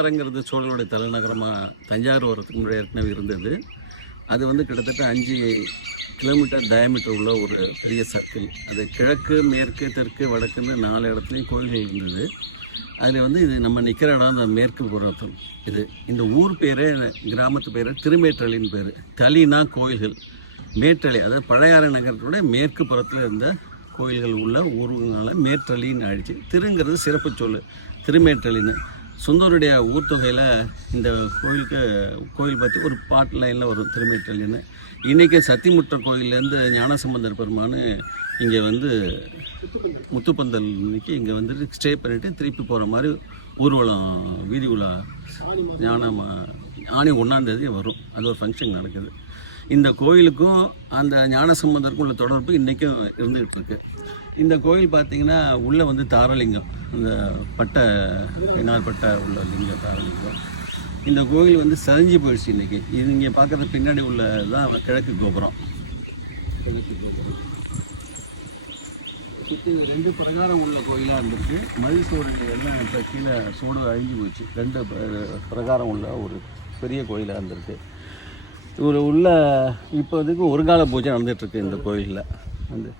நகரங்கிறது சோழனுடைய தலைநகரமாக தஞ்சாவூர் வரதுக்கு முன்னாடி ஏற்கனவே இருந்தது. அது வந்து கிட்டத்தட்ட அஞ்சு கிலோமீட்டர் டயமீட்டர் உள்ள ஒரு பெரிய சர்க்கிள் அது கிழக்கு மேற்கு தெற்கு வடக்குன்னு நாலு இடத்துலையும் கோயில்கள் இருந்தது. அதில் வந்து இது நம்ம நிற்கிற இடம் அந்த மேற்கு புறத்தில் இது இந்த ஊர் பேரே கிராமத்து பேர் திருமேற்றலின்னு பேர். தலினா கோயில்கள். மேற்றலி அதாவது பழையாறு நகரத்தோட மேற்கு புறத்தில் இருந்த கோயில்கள் உள்ள ஊருங்களால மேற்றலின்னு ஆயிடுச்சு. திருங்கிறது சிறப்பு சொல். திருமேற்றலின்னு சுந்தருடைய ஊர் தொகையில் இந்த கோயிலுக்கு கோயில் பற்றி ஒரு பாட்டு லைனில் வரும் திருமேற்றலின்னு இன்றைக்கி சத்திமுற்ற கோயிலேருந்து ஞானசம்பந்தர் பெருமானு இங்கே வந்து முத்துப்பந்தல் இன்னைக்கு இங்கே வந்துட்டு ஸ்டே பண்ணிவிட்டு திருப்பி போகிற மாதிரி ஊர்வலம் வீதி உலா ஞானம் ஆணி ஒன்றாந்தேதி வரும். அது ஒரு ஃபங்க்ஷன் நடக்குது. இந்த கோயிலுக்கும் அந்த ஞானசம்பந்தருக்கும் உள்ள தொடர்பு இன்றைக்கும் இருந்துகிட்டு இருக்கு இந்த கோயில் பார்த்தீங்கன்னா உள்ளே வந்து தாரலிங்கம். அந்த பட்டை பின்னால் பட்டை உள்ள லிங்கம் தாரலிங்கம். இந்த கோயில் வந்து சரிஞ்சு போயிடுச்சு இன்றைக்கி இது நீங்கள் பார்க்குறது பின்னாடி உள்ள தான் கிழக்கு கோபுரம். கிழக்கு கோபுரம். சுற்றி ரெண்டு பிரகாரம் உள்ள கோயிலாக இருந்திருக்கு மதில் சுவர்கள் எல்லாம் இப்போ கீழே சோடு அழிஞ்சு போச்சு ரெண்டு பிரகாரம் உள்ள ஒரு பெரிய கோயிலாக இருந்திருக்கு. இவர் உள்ள இப்போதைக்கு ஒரு கால பூஜை நடந்துகிட்ருக்கு இந்த கோயிலில். வந்து